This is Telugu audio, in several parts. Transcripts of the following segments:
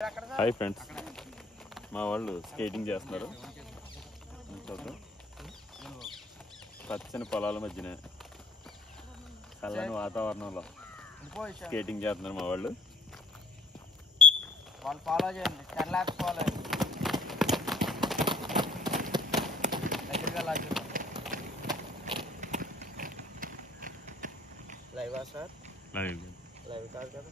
హాయ్ ఫ్రెండ్స్, మా వాళ్ళు స్కేటింగ్ చేస్తున్నారు. పచ్చని పొలాల మధ్యన చల్లని వాతావరణంలో స్కేటింగ్ చేస్తున్నారు మా వాళ్ళు. ఫాలో చేయండి, 10 lakhs ఫాలో లైవా సార్? లైవ్ కాదు కదా.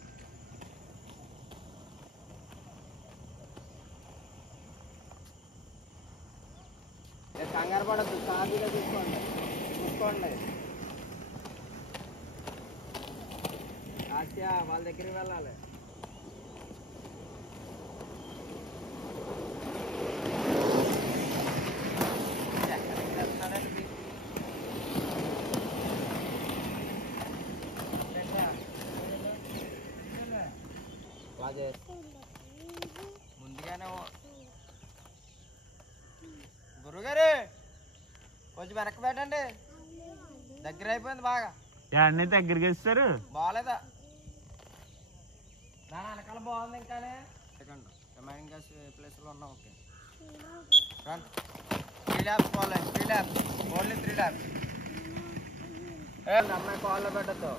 కంగారు పడద్దు, సాధుగా చూసుకోండి. ఆసియా వాళ్ళ దగ్గరికి వెళ్ళాలి. ముందుగానే గురుగారు కొంచెం వెనక్కి పెట్టండి, దగ్గర అయిపోయింది బాగా. అన్నీ దగ్గరికి ఇస్తారు. బాగాలేదా? దాని వెనకాల బాగుంది. ఇంకానే ఇంకా ప్లేస్లో ఉన్నాం. ఓకే, 3 laps పోలే, 3 laps, ఓన్లీ 3 laps. అమ్మాయి కాల్లో పెట్టద్దు.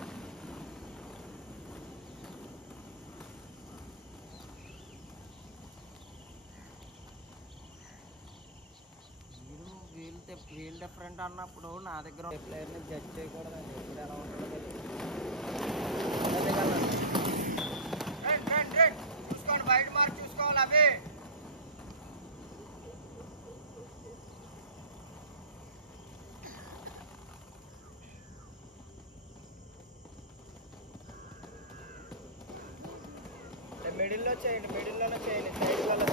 వీల్ డిఫరెంట్ అన్నప్పుడు నా దగ్గర ప్లేయర్ని జడ్జ్ చేయకూడదండి. ఎప్పుడు ఎలా ఉంటుందో చూసుకోండి, బయట మార్క్ చూసుకోవాలి. అవి మిడిల్లోనే చేయండి, సైడ్ వల్ల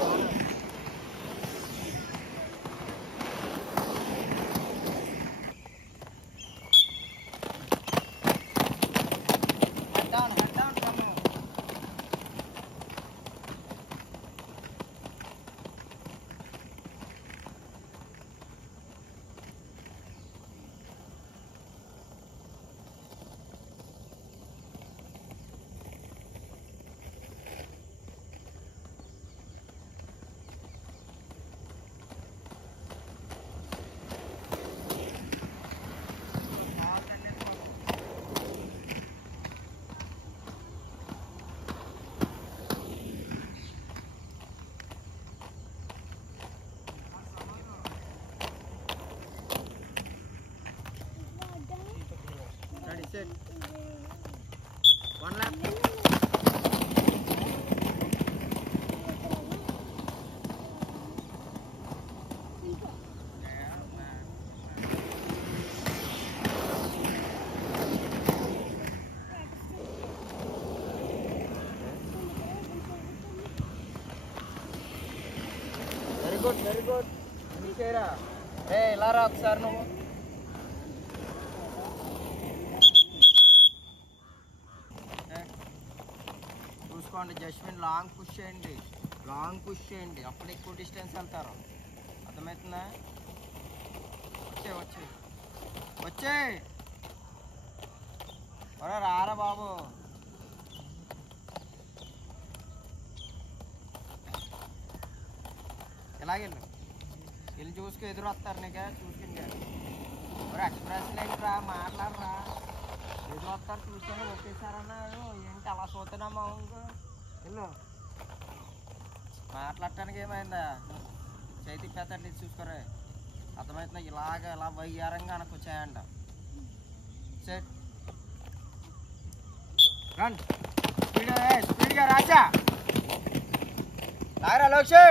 set. 1 lap. Very good. Nikera. Hey, Lara, ఒకసారి నువ్వు చూసుకోండి. జస్మిన్ లాంగ్ పుష్ చేయండి, అప్పుడు ఎక్కువ డిస్టెన్స్ వెళ్తారు. అర్థమవుతుందా? వచ్చే రారా బాబు. ఎలాగెళ్ళు వెళ్ళి చూసుకో, ఎదురు వస్తారు నీకే. చూసుకుని ఎక్స్ప్రెస్ లేదురా, మాట్లాడరా. ఎదురు వస్తారు చూసుకొని ఒకేసారన్నాడు. ఏంటి అలా చూస్తున్నామా? వెళ్ళు, మాట్లాడటానికి ఏమైందా? చేతి పెద్దండి చూసుకోరే. అర్థమవుతుందా? ఇలా వయ్యారంగా అనకు చేయండి. సెట్ రన్ స్పీడ్గా రాజా. లాగరా లోక్షి.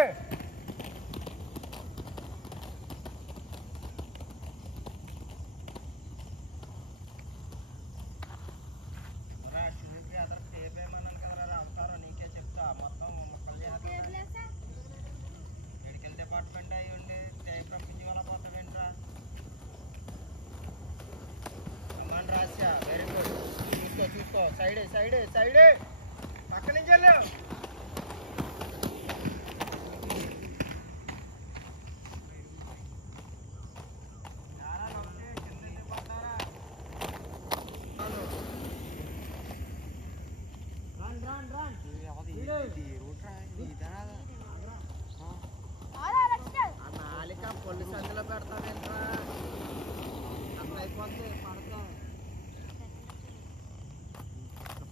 Very good. చూసుకో సైడే పక్క నుంచి వెళ్ళు. రన్ పెడతావు ఏంట్రా అట్లా అయిపోద్ది పడతా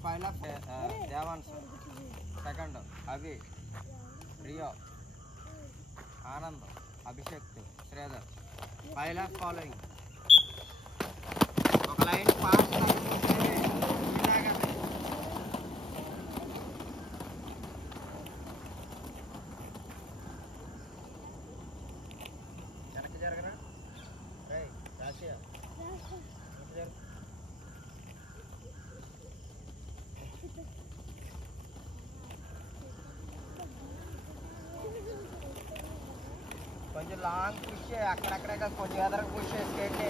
file of Devan's second Abhi Rio Anand Abhishek Sridhar file of following ఒక లైన్ పాస్ వెనక్కి జరగరా రాసియా కొంచెం లాంగ్ పుష్ అక్కడక్కడ కొంచెం ఎదరకు పుష్ చేసుకెళ్ళి